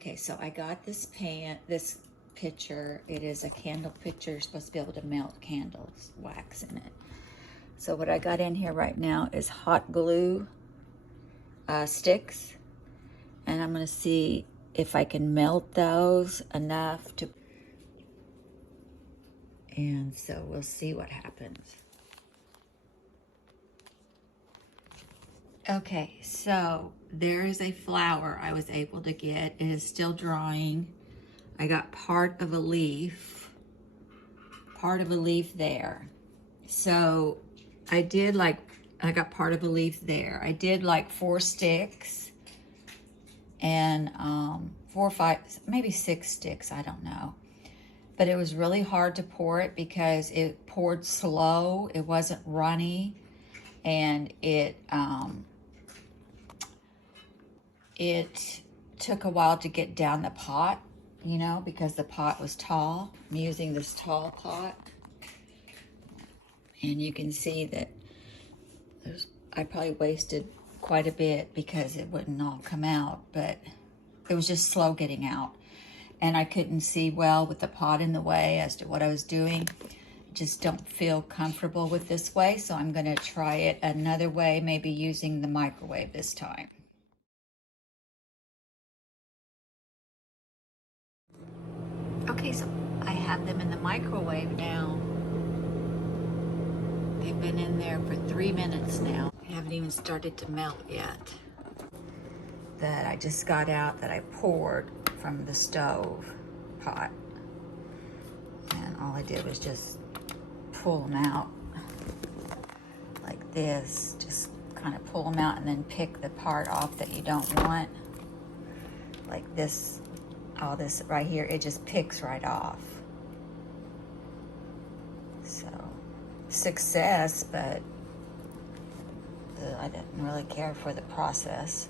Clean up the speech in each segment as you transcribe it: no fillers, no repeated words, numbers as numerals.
Okay, so I got this this pitcher. It is a candle pitcher. You're supposed to be able to melt candles, wax in it. So what I got in here right now is hot glue sticks. And I'm gonna see if I can melt those enough to, and so we'll see what happens. Okay, so there is a flower I was able to get. It is still drying. I got part of a leaf there. So I got part of a leaf there. I did like 4 sticks and 4 or 5, maybe 6 sticks, I don't know. But it was really hard to pour it because it poured slow. It wasn't runny, and it took a while to get down the pot, you know, because the pot was tall. I'm using this tall pot. And you can see that I probably wasted quite a bit because it wouldn't all come out, but it was just slow getting out. And I couldn't see well with the pot in the way as to what I was doing. Just don't feel comfortable with this way, so I'm gonna try it another way, maybe using the microwave this time. Okay, so I have them in the microwave now. They've been in there for 3 minutes now. They haven't even started to melt yet. That I just got out that I poured from the stove pot. And all I did was just pull them out like this. Just kind of pull them out and then pick the part off that you don't want. Like this. All this right here, it just picks right off. So, success, but I didn't really care for the process.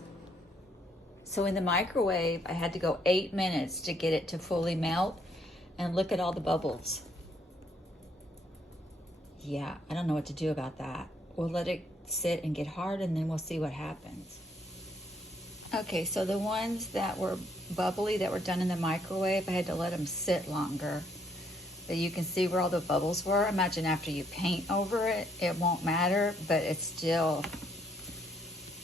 So in the microwave, I had to go 8 minutes to get it to fully melt, and look at all the bubbles. Yeah, I don't know what to do about that. We'll let it sit and get hard, and then we'll see what happens. Okay, so the ones that were bubbly, that were done in the microwave, I had to let them sit longer. But you can see where all the bubbles were. Imagine after you paint over it, it won't matter, but it's still,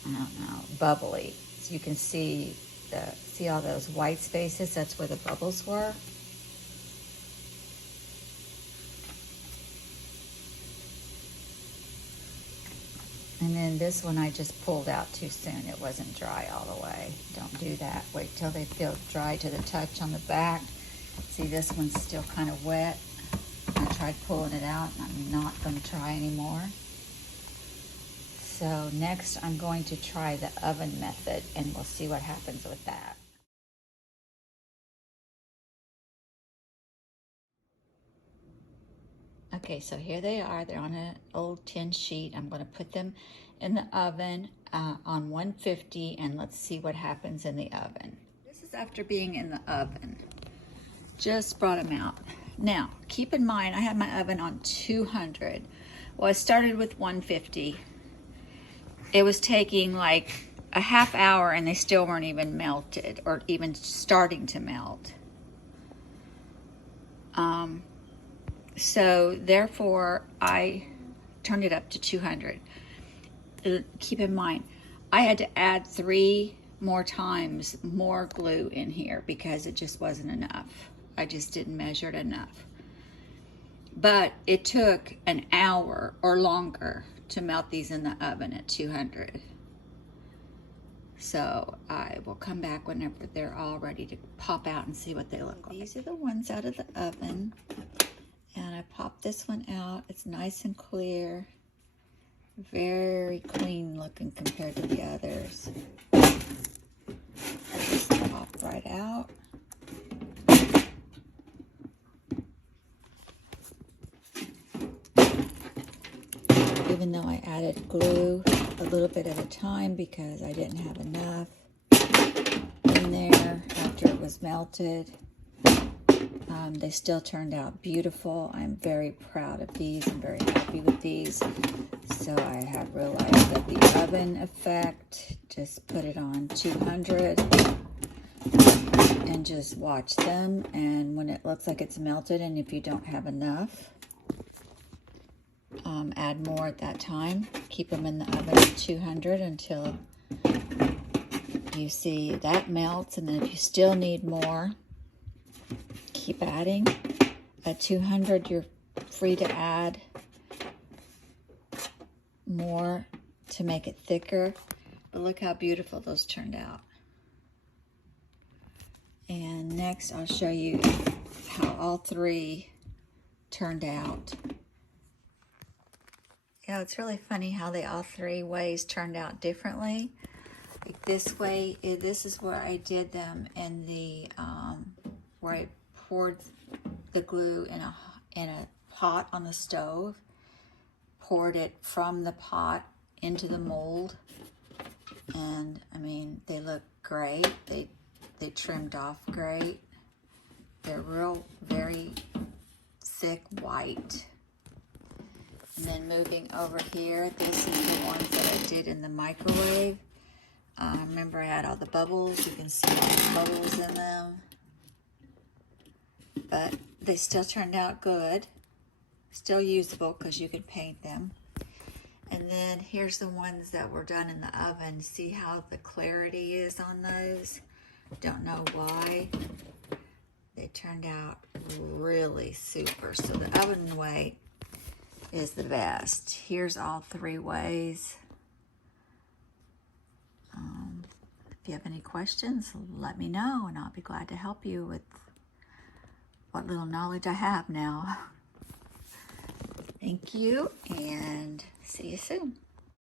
I don't know, bubbly. So you can see all those white spaces, that's where the bubbles were. And then this one I just pulled out too soon. It wasn't dry all the way. Don't do that. Wait till they feel dry to the touch on the back. See, this one's still kind of wet. I tried pulling it out, and I'm not going to try anymore. So next I'm going to try the oven method, and we'll see what happens with that. Okay, so here they are. They're on an old tin sheet. I'm going to put them in the oven on 150, and let's see what happens in the oven. This is after being in the oven. Just brought them out. Now, keep in mind, I had my oven on 200. Well, I started with 150. It was taking like a half hour, and they still weren't even melted or even starting to melt. So therefore, I turned it up to 200. Keep in mind, I had to add 3 more times more glue in here because it just wasn't enough. I just didn't measure it enough. But it took an hour or longer to melt these in the oven at 200. So I will come back whenever they're all ready to pop out and see what they look like. These are the ones out of the oven. And I popped this one out. It's nice and clear. Very clean looking compared to the others. Just pop right out. Even though I added glue a little bit at a time because I didn't have enough in there after it was melted. They still turned out beautiful. I'm very proud of these. I'm very happy with these. So I have realized that the oven effect, just put it on 200. and just watch them, and when it looks like it's melted, and if you don't have enough, add more at that time. Keep them in the oven at 200 until you see that melts, and then if you still need more, keep adding. At 200, you're free to add more to make it thicker. But look how beautiful those turned out. And next I'll show you how all three turned out. You know, it's really funny how they all three ways turned out differently. Like this way, this is where I did them in the, where I poured the glue in a pot on the stove, poured it from the pot into the mold, and I mean, they look great. They trimmed off great. They're very thick white. And then moving over here, this is the ones that I did in the microwave. Remember, I had all the bubbles. You can see all the bubbles in them. But they still turned out good. Still usable because you could paint them. And then here's the ones that were done in the oven. See how the clarity is on those? Don't know why. They turned out really super. So the oven way is the best. Here's all three ways. If you have any questions, let me know, and I'll be glad to help you with what little knowledge I have now. Thank you, and see you soon.